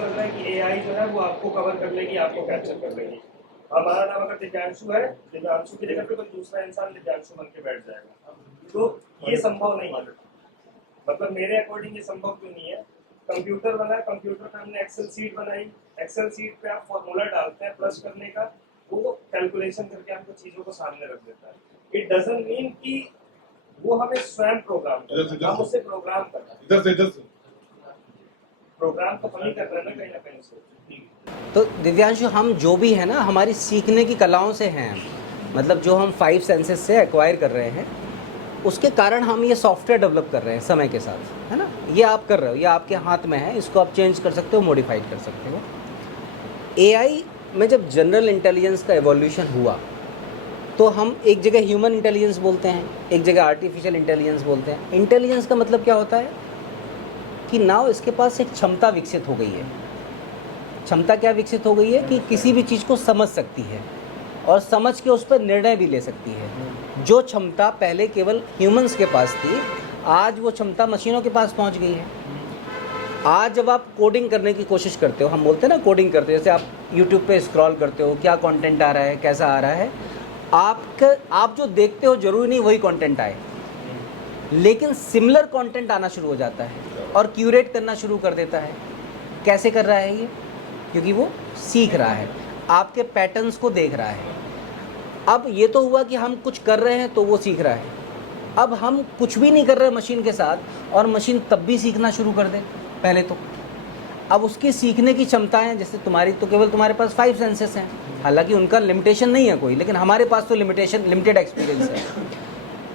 ऐसा लग रहा है कि एआई जो है वो आपको कवर कर लेगी, आपको कैप्चर कर लेगी। हमारा नाम अगर दिव्यांशु है, दिव्यांशु की जगह पे कोई दूसरा इंसान दिव्यांशु बन के बैठ जाएगा, तो ये संभव नहीं है। मतलब मेरे अकॉर्डिंग ये संभव क्यों नहीं है? कंप्यूटर बना, कंप्यूटर पे हमने एक्सेल सीट बनाई, एक्सेल सीट पे आप फॉर्मूला डालते हैं प्लस करने का, वो कैलकुलेशन करके आपको चीजों को सामने रख देता है। इट डजंट मीन कि वो हमें स्वयं प्रोग्राम करना, हम उसे प्रोग्राम करना, इधर से प्रोग्राम तो हम ही कर रहे हैं ना कहीं से। तो दिव्यांशु, हम जो भी है ना, हमारी सीखने की कलाओं से हैं, मतलब जो हम 5 सेंसेस से एक्वायर कर रहे हैं, उसके कारण हम ये सॉफ्टवेयर डेवलप कर रहे हैं समय के साथ, है ना। ये आप कर रहे हो, ये आपके हाथ में है, इसको आप चेंज कर सकते हो, मॉडिफाइड कर सकते हो। एआई में जब जनरल इंटेलिजेंस का एवोल्यूशन हुआ तो हम एक जगह ह्यूमन इंटेलिजेंस बोलते हैं, एक जगह आर्टिफिशियल इंटेलिजेंस बोलते हैं। इंटेलिजेंस का मतलब क्या होता है कि नाउ इसके पास एक क्षमता विकसित हो गई है। क्षमता क्या विकसित हो गई है कि किसी भी चीज़ को समझ सकती है और समझ के उस पर निर्णय भी ले सकती है। जो क्षमता पहले केवल ह्यूमंस के पास थी, आज वो क्षमता मशीनों के पास पहुंच गई है। आज जब आप कोडिंग करने की कोशिश करते हो, हम बोलते हैं ना कोडिंग करते हो, जैसे आप यूट्यूब पे स्क्रॉल करते हो, क्या कंटेंट आ रहा है, कैसा आ रहा है, आप जो देखते हो जरूरी नहीं वही कंटेंट आए, लेकिन सिमिलर कंटेंट आना शुरू हो जाता है और क्यूरेट करना शुरू कर देता है। कैसे कर रहा है ये? क्योंकि वो सीख रहा है, आपके पैटर्न्स को देख रहा है। अब ये तो हुआ कि हम कुछ कर रहे हैं तो वो सीख रहा है। अब हम कुछ भी नहीं कर रहे मशीन के साथ और मशीन तब भी सीखना शुरू कर दे पहले तो। अब उसकी सीखने की क्षमताएं, जैसे तुम्हारी तो केवल तुम्हारे पास 5 सेंसेस हैं, हालांकि उनका लिमिटेशन नहीं है कोई, लेकिन हमारे पास तो लिमिटेड एक्सपीरियंस है।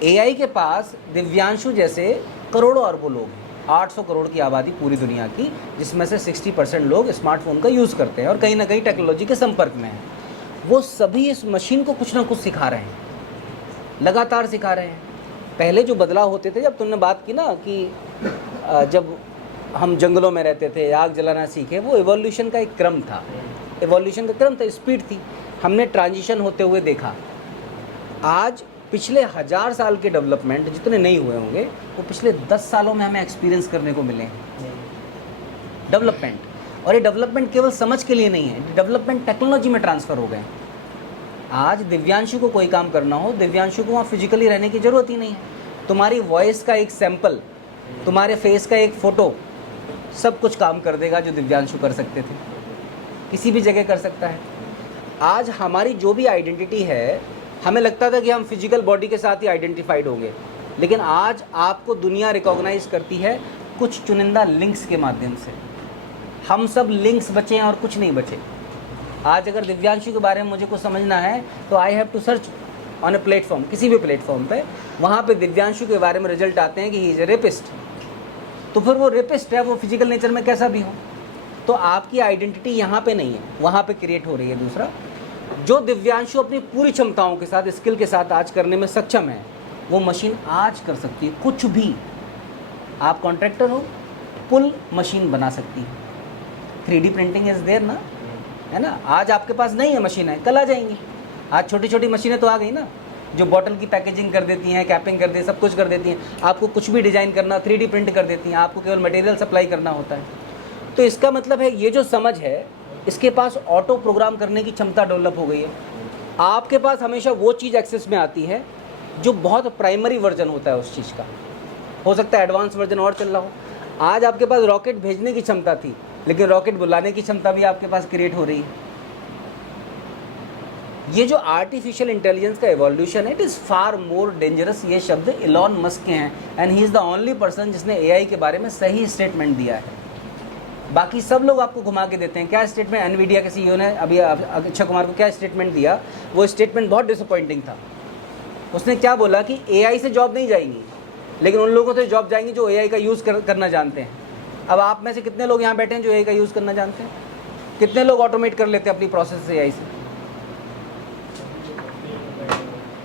एआई के पास दिव्यांशु जैसे करोड़ों अरबों लोग हैं, 800 करोड़ की आबादी पूरी दुनिया की, जिसमें से 60% लोग स्मार्टफोन का यूज़ करते हैं और कहीं ना कहीं टेक्नोलॉजी के संपर्क में हैं। वो सभी इस मशीन को कुछ ना कुछ सिखा रहे हैं, लगातार सिखा रहे हैं। पहले जो बदलाव होते थे, जब तुमने बात की ना कि जब हम जंगलों में रहते थे, आग जलाना सीखे, वो एवोल्यूशन का एक क्रम था, एवोल्यूशन का क्रम था, स्पीड थी। हमने ट्रांजिशन होते हुए देखा। आज पिछले 1000 साल के डेवलपमेंट जितने नहीं हुए होंगे, वो पिछले 10 सालों में हमें एक्सपीरियंस करने को मिले हैं डेवलपमेंट। और ये डेवलपमेंट केवल समझ के लिए नहीं है, डेवलपमेंट टेक्नोलॉजी में ट्रांसफ़र हो गए। आज दिव्यांशु को कोई काम करना हो, दिव्यांशु को वहाँ फिजिकली रहने की ज़रूरत ही नहीं है। तुम्हारी वॉइस का एक सैंपल, तुम्हारे फेस का एक फ़ोटो, सब कुछ काम कर देगा जो दिव्यांशु कर सकते थे, किसी भी जगह कर सकता है। आज हमारी जो भी आइडेंटिटी है, हमें लगता था कि हम फिजिकल बॉडी के साथ ही आइडेंटिफाइड होंगे, लेकिन आज आपको दुनिया रिकॉग्नाइज करती है कुछ चुनिंदा लिंक्स के माध्यम से। हम सब लिंक्स बचे हैं और कुछ नहीं बचे। आज अगर दिव्यांशु के बारे में मुझे कुछ समझना है तो I have to search on a platform, किसी भी प्लेटफॉर्म पे, वहाँ पे दिव्यांशु के बारे में रिजल्ट आते हैं कि ही इज़ ए रेपिस्ट। तो फिर वो रेपिस्ट है, वो फिजिकल नेचर में कैसा भी हो। तो आपकी आइडेंटिटी यहाँ पे नहीं है, वहाँ पे क्रिएट हो रही है। दूसरा, जो दिव्यांशु अपनी पूरी क्षमताओं के साथ, स्किल के साथ आज करने में सक्षम है, वो मशीन आज कर सकती है कुछ भी। आप कॉन्ट्रैक्टर हो, पुल मशीन बना सकती है। 3D प्रिंटिंग इज़ देयर ना, है ना। आज आपके पास नहीं है मशीन, है, कल आ जाएंगी। आज छोटी छोटी मशीनें तो आ गई ना, जो बॉटल की पैकेजिंग कर देती हैं, कैपिंग कर देती हैं, सब कुछ कर देती हैं। आपको कुछ भी डिज़ाइन करना, 3D प्रिंट कर देती हैं, आपको केवल मटेरियल सप्लाई करना होता है। तो इसका मतलब है ये जो समझ है, इसके पास ऑटो प्रोग्राम करने की क्षमता डेवलप हो गई है। आपके पास हमेशा वो चीज़ एक्सेस में आती है जो बहुत प्राइमरी वर्जन होता है उस चीज़ का। हो सकता है एडवांस वर्जन और चल रहा हो। आज आपके पास रॉकेट भेजने की क्षमता थी, लेकिन रॉकेट बुलाने की क्षमता भी आपके पास क्रिएट हो रही है। ये जो आर्टिफिशियल इंटेलिजेंस का एवोल्यूशन है, it is far more dangerous. ये शब्द इलॉन मस्क के हैं, and he is the only person जिसने एआई के बारे में सही स्टेटमेंट दिया है। बाकी सब लोग आपको घुमा के देते हैं। क्या स्टेटमेंट एनवीडिया के सीईओ ने अभी अक्षय कुमार को क्या स्टेटमेंट दिया, वो स्टेटमेंट बहुत डिसअपॉइंटिंग था। उसने क्या बोला कि एआई से जॉब नहीं जाएंगी, लेकिन उन लोगों से जॉब जाएंगी जो एआई का यूज़ करना जानते हैं। अब आप में से कितने लोग यहाँ बैठे हैं जो एआई का यूज़ करना जानते हैं? कितने लोग ऑटोमेट कर लेते हैं अपनी प्रोसेस एआई से?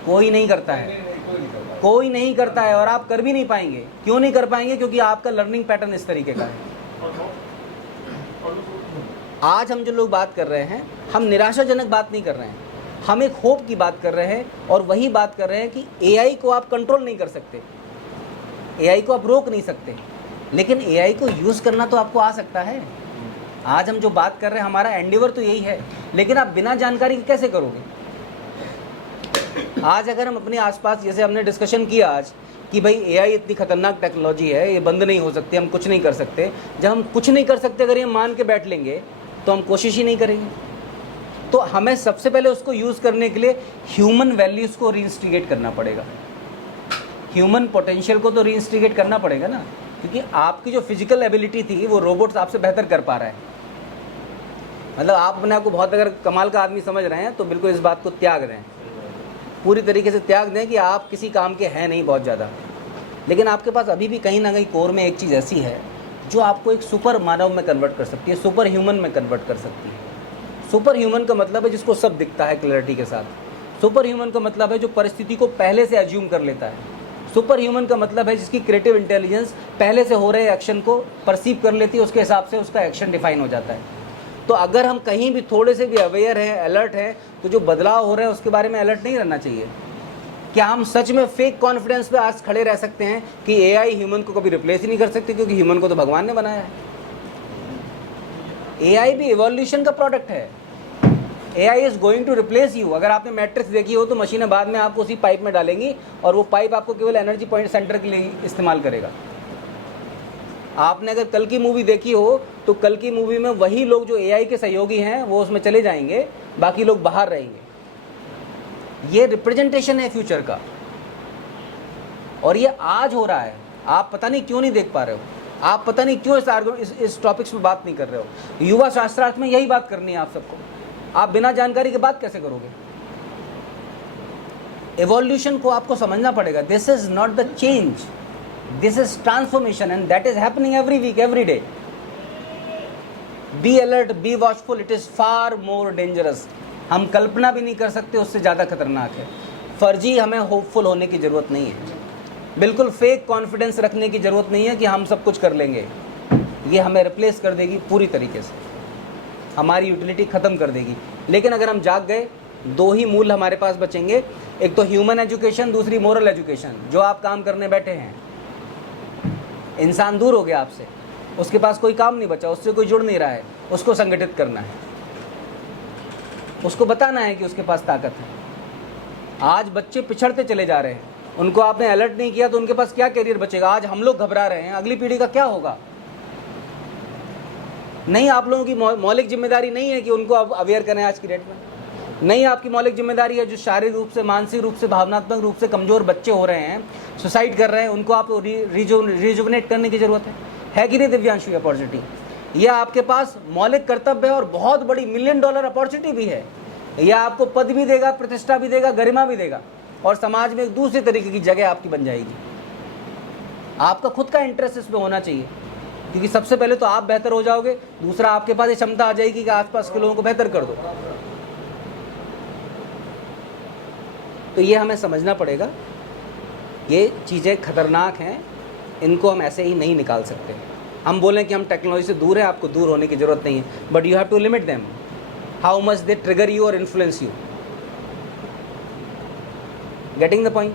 कोई नहीं करता है, कोई नहीं करता है, और आप कर भी नहीं पाएंगे। क्यों नहीं कर पाएंगे? क्योंकि आपका लर्निंग पैटर्न इस तरीके का है। आज हम जो लोग बात कर रहे हैं, हम निराशाजनक बात नहीं कर रहे हैं, हम एक होप की बात कर रहे हैं, और वही बात कर रहे हैं कि एआई को आप कंट्रोल नहीं कर सकते, एआई को आप रोक नहीं सकते, लेकिन एआई को यूज़ करना तो आपको आ सकता है। आज हम जो बात कर रहे हैं हमारा एंडेवर तो यही है, लेकिन आप बिना जानकारी के कैसे करोगे? आज अगर हम अपने आसपास, जैसे हमने डिस्कशन किया आज कि भाई एआई इतनी खतरनाक टेक्नोलॉजी है, ये बंद नहीं हो सकती, हम कुछ नहीं कर सकते। जब हम कुछ नहीं कर सकते अगर ये मान के बैठ लेंगे तो हम कोशिश ही नहीं करेंगे। तो हमें सबसे पहले उसको यूज़ करने के लिए ह्यूमन वैल्यूज़ को रीइंस्टिगेट करना पड़ेगा, ह्यूमन पोटेंशियल को तो रीइंस्टिगेट करना पड़ेगा ना, क्योंकि आपकी जो फिजिकल एबिलिटी थी वो रोबोट्स आपसे बेहतर कर पा रहा है। मतलब आप अपने आप को बहुत अगर कमाल का आदमी समझ रहे हैं तो बिल्कुल इस बात को त्याग रहे हैं, पूरी तरीके से त्याग दें कि आप किसी काम के हैं नहीं बहुत ज़्यादा। लेकिन आपके पास अभी भी कहीं ना कहीं कोर में एक चीज़ ऐसी है जो आपको एक सुपर मानव में कन्वर्ट कर सकती है, सुपर ह्यूमन में कन्वर्ट कर सकती है। सुपर ह्यूमन का मतलब है जिसको सब दिखता है क्लैरिटी के साथ। सुपर ह्यूमन का मतलब है जो परिस्थिति को पहले से एज्यूम कर लेता है। सुपर ह्यूमन का मतलब है जिसकी क्रिएटिव इंटेलिजेंस पहले से हो रहे एक्शन को परसीव कर लेती है, उसके हिसाब से उसका एक्शन डिफाइन हो जाता है। तो अगर हम कहीं भी थोड़े से भी अवेयर हैं, अलर्ट हैं, तो जो बदलाव हो रहे हैं उसके बारे में अलर्ट नहीं रहना चाहिए। क्या हम सच में फेक कॉन्फिडेंस पे आज खड़े रह सकते हैं कि एआई ह्यूमन को कभी रिप्लेस ही नहीं कर सकती, क्योंकि ह्यूमन को तो भगवान ने बनाया है। एआई भी इवोल्यूशन का प्रोडक्ट है। AI is going to replace you. अगर आपने मैट्रिक्स देखी हो तो मशीनें बाद में आपको उसी पाइप में डालेंगी और वो पाइप आपको केवल एनर्जी पॉइंट सेंटर के लिए इस्तेमाल करेगा। आपने अगर कल की मूवी देखी हो तो कल की मूवी में वही लोग जो एआई के सहयोगी हैं वो उसमें चले जाएंगे, बाकी लोग बाहर रहेंगे। ये रिप्रेजेंटेशन है फ्यूचर का, और ये आज हो रहा है। आप पता नहीं क्यों नहीं देख पा रहे हो, आप पता नहीं क्यों इस टॉपिक्स पे बात नहीं कर रहे हो। युवा शास्त्रार्थ में यही बात करनी है आप सबको। आप बिना जानकारी के बात कैसे करोगे? एवोल्यूशन को आपको समझना पड़ेगा। This is not the change, this is transformation, and that is happening every week, every day. Be alert, be watchful, it is far more dangerous. हम कल्पना भी नहीं कर सकते, उससे ज़्यादा खतरनाक है। फर्जी हमें होपफुल होने की ज़रूरत नहीं है, बिल्कुल फेक कॉन्फिडेंस रखने की ज़रूरत नहीं है कि हम सब कुछ कर लेंगे। ये हमें रिप्लेस कर देगी पूरी तरीके से, हमारी यूटिलिटी ख़त्म कर देगी। लेकिन अगर हम जाग गए, दो ही मूल हमारे पास बचेंगे, एक तो ह्यूमन एजुकेशन, दूसरी मोरल एजुकेशन। जो आप काम करने बैठे हैं, इंसान दूर हो गया आपसे, उसके पास कोई काम नहीं बचा, उससे कोई जुड़ नहीं रहा है, उसको संगठित करना है, उसको बताना है कि उसके पास ताकत है। आज बच्चे पिछड़ते चले जा रहे हैं, उनको आपने अलर्ट नहीं किया तो उनके पास क्या करियर बचेगा? आज हम लोग घबरा रहे हैं, अगली पीढ़ी का क्या होगा? नहीं, आप लोगों की मौलिक जिम्मेदारी नहीं है कि उनको आप अवेयर करें आज की डेट में। नहीं, आपकी मौलिक जिम्मेदारी है जो शारीरिक रूप से, मानसिक रूप से, भावनात्मक रूप से कमज़ोर बच्चे हो रहे हैं, सुसाइड कर रहे हैं, उनको आप रिजुवनेट करने की ज़रूरत है कि नहीं दिव्यांशु? अपॉर्चुनिटी यह आपके पास मौलिक कर्तव्य है और बहुत बड़ी $1 मिलियन अपॉर्चुनिटी भी है। यह आपको पद भी देगा, प्रतिष्ठा भी देगा, गरिमा भी देगा, और समाज में एक दूसरे तरीके की जगह आपकी बन जाएगी। आपका खुद का इंटरेस्ट इसमें होना चाहिए, क्योंकि सबसे पहले तो आप बेहतर हो जाओगे, दूसरा आपके पास ये क्षमता आ जाएगी कि आसपास के लोगों को बेहतर कर दो। तो ये हमें समझना पड़ेगा, ये चीज़ें खतरनाक हैं, इनको हम ऐसे ही नहीं निकाल सकते। हम बोलें कि हम टेक्नोलॉजी से दूर हैं, आपको दूर होने की ज़रूरत नहीं है, but you have to limit them, how much they trigger you or influence you. Getting the point?